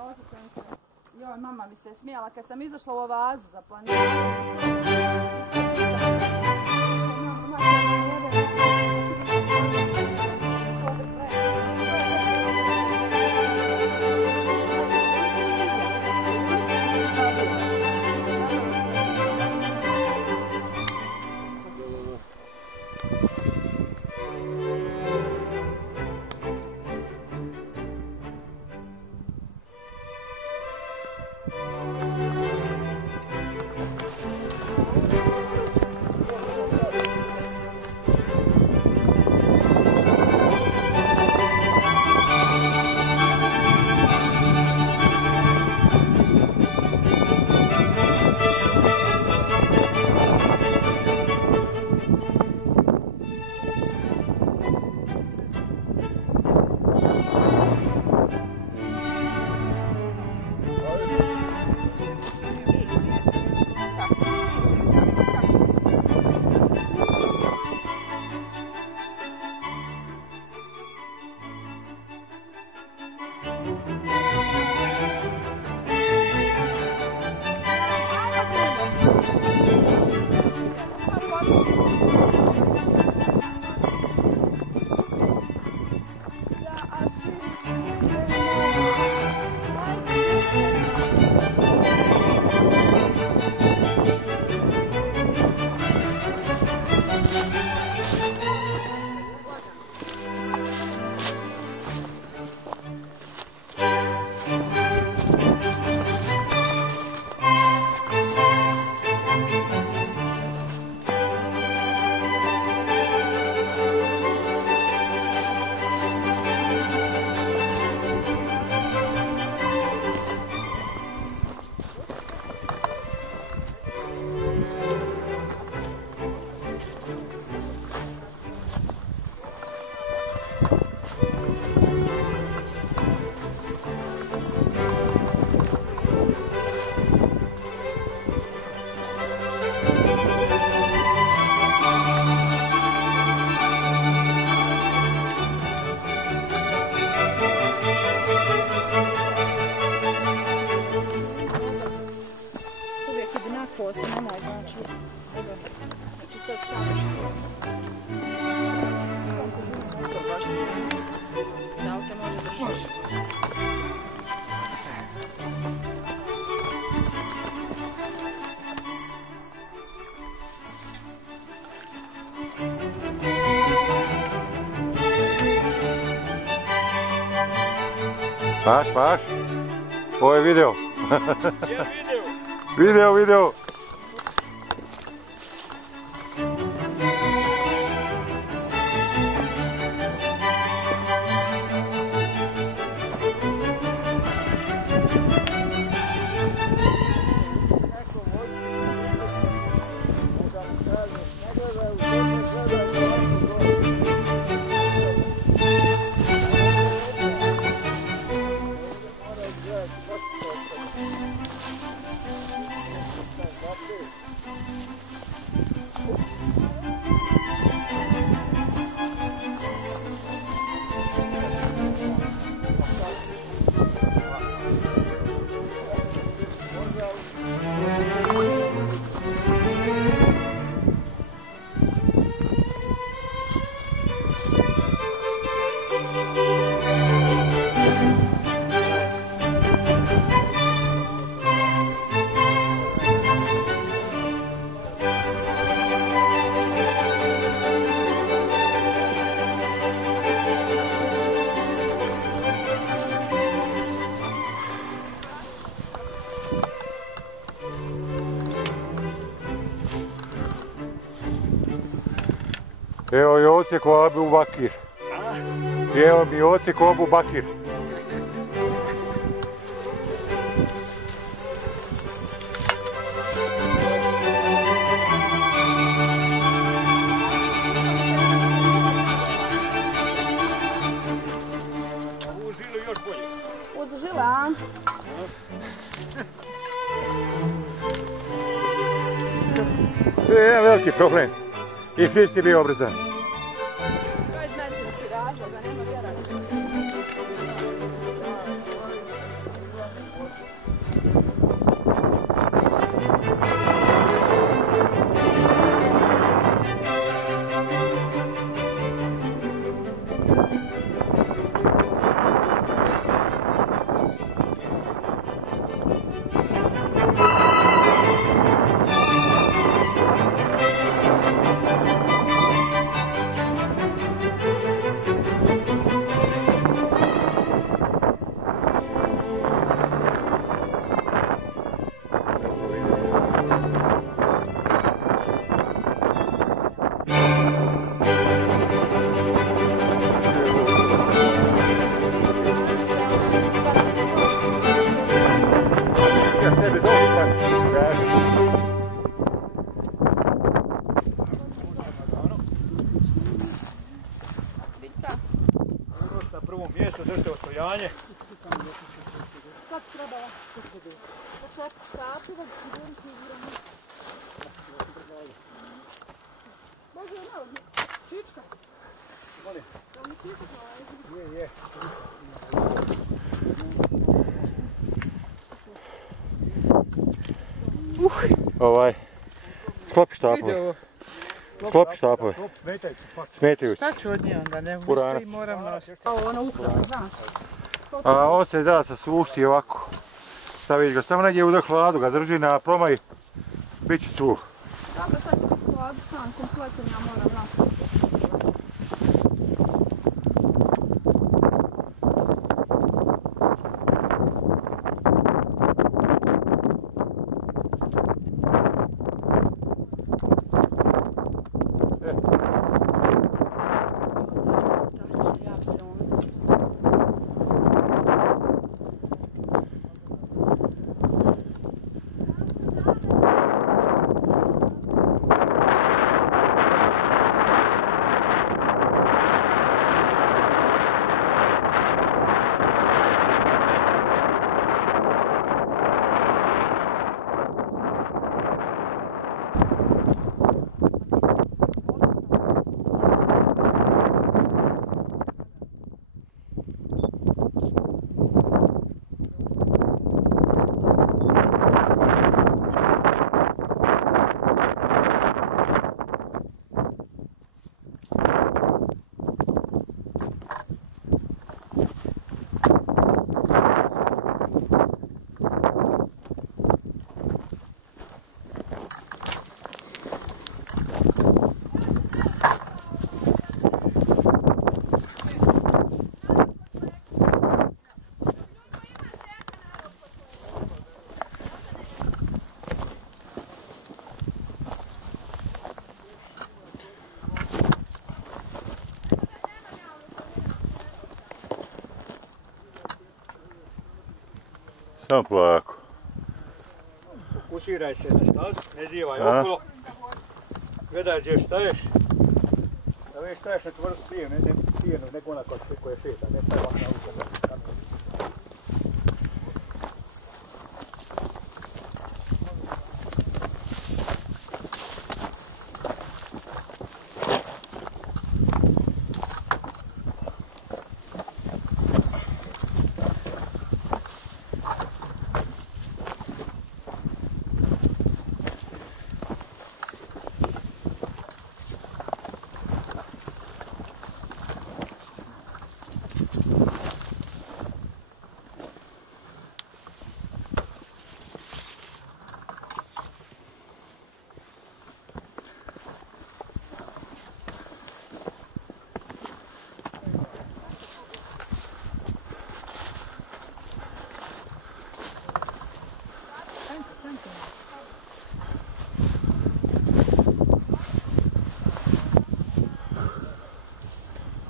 osjećam se. Joj, mama bi se smijala kad sam izašla u oazu za planinu. Paš, ovo je video. Video. Evo i odsjek u Abu Bakir. Evo mi odsjek u Abu Bakir. Ovu žilu još bolje. Uz žila. To je jedan veliki problem. I ti si bio obrazan. To je iz medicinskih razloga, nema vjera ništa. Na prvom mjestu držite osvojanje. Sad trebala. Začepiti štapu da siguriti igramo. Može li malo? Čička? Molim? Da li mi čička? Je. Sklopi štapove. Sklopi štapove. Smetaju. Šta ću od nje onda? Ne Puranac. moram nositi. Ovo ono upravo, znaš. A on se da sasušti ovako. Staviš ga samo negdje u hladu, ga drži na promaj. Biće suh. Dobro, sad će biti hladu stan, kompletan ja moram nastaviti. Samo polako. Fokusiraj se na stazu, ne zivaj okolo. Gledaj gdje staješ. Da već staješ na tvrdu pijenu, nego ona koja je šeta, ne staj ovako na ulicu.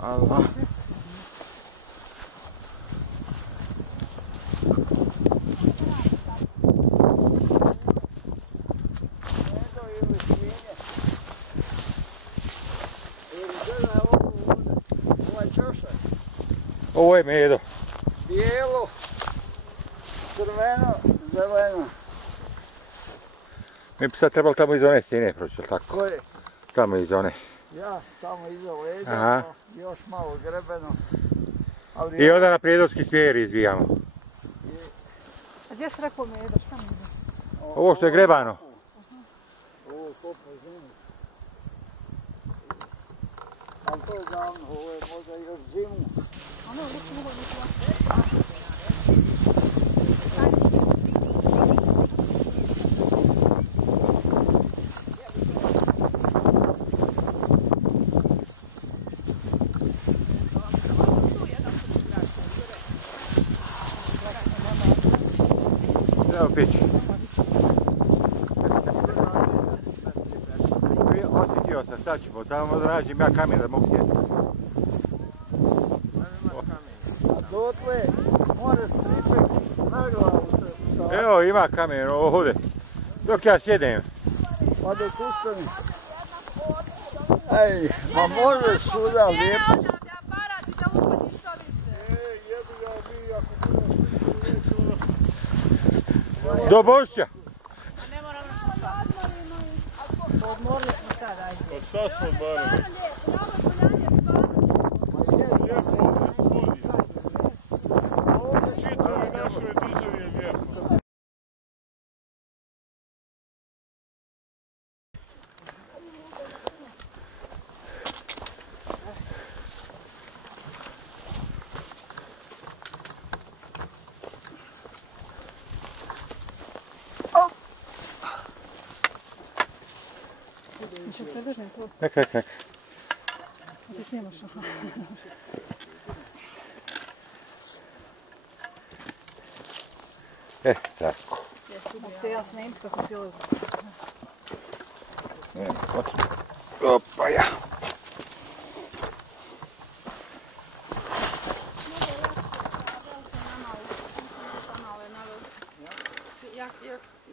Allah. Ovo je medo. Bijelo, crveno, zeleno. Mi bi sad trebali tamo iz one stijene proći, jel tako? Koje? Tamo iz one. Ja, tamo iza leđa, Aha. još malo grebeno. I onda na prijedorski smjer izbijamo. Gdje si rekao Medo, šta mi ide? Ovo što je grebano. Ovo je kopa zimu. Ali to je davno, ovo je možda još zimu. Ono, uvijek mogu biti Evo pići. Osjetio sam, sad ćemo, tamo da nađem ja kamen da mogu sjeti. A dotle more striček na glavu se. Evo ima kamen ovdje. Dok ja sjedem. Pa dok ustani. Ej, ma možeš svuda lijepo. Do Božića. odmorili smo sad, ajde. Pa šta smo odmorili? Lijepo ovdje svudi. Ovdje čitavoj našoj državi je lijepo. Še predržim to? Neka. Ti snimaš, aha. Tako. Mogu te ja snimiti kako si ovo... Opa, ja.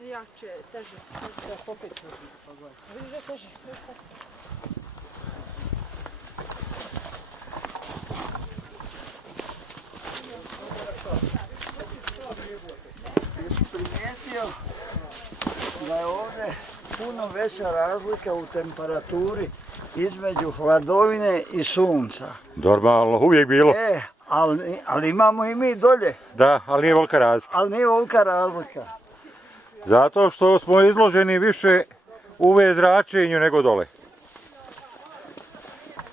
Jače, teže. Da, popet ću. Vidiš da je teže. Jesi primijetio da je ovdje puno veća razlika u temperaturi između hladovine i sunca? Normalno, uvijek bilo. Ali imamo i mi dolje. Da, ali nije velika razlika. Ali nije velika razlika. Zato što smo izloženi više UV zračenju nego dole.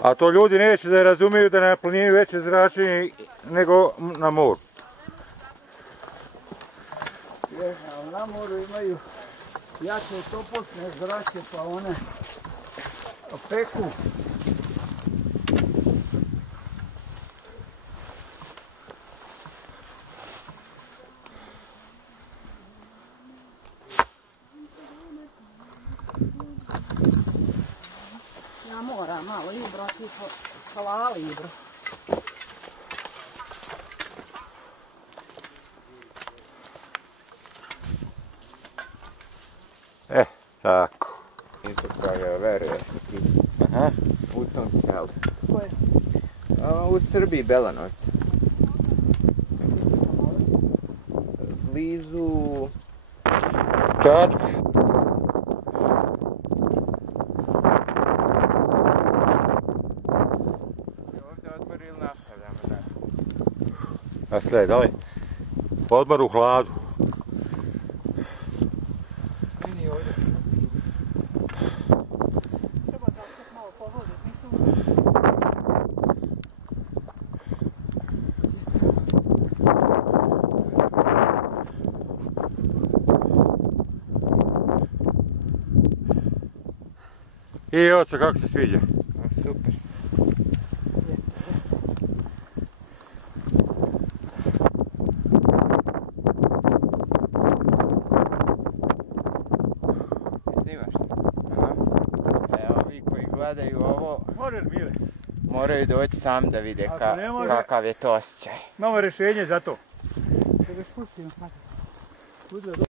A to ljudi neće da razumiju da na planini veće zračenje nego na moru. Ali na moru imaju jače toplotne zrake pa one peku. Ja moram malo Ibro, ti halali Ibro. Tako. Isto pravi veruje. Aha. U tom selu. Koje? U Srbiji, Belanovci. Blizu... Čačka. Ovdje odmor ili nastavljamo dalje? A sve, da li? Odmor u hladu. Meni ovdje. Treba zastat malo pohodit, mislim. I oco, kako se sviđa? Super. Snimaš se? Evo, vi koji gledaju ovo Možeš, Mile. moraju doći sam da vide Ako ne može- kakav je to osjećaj. Imamo rješenje za to. Da ga spustimo, hajde.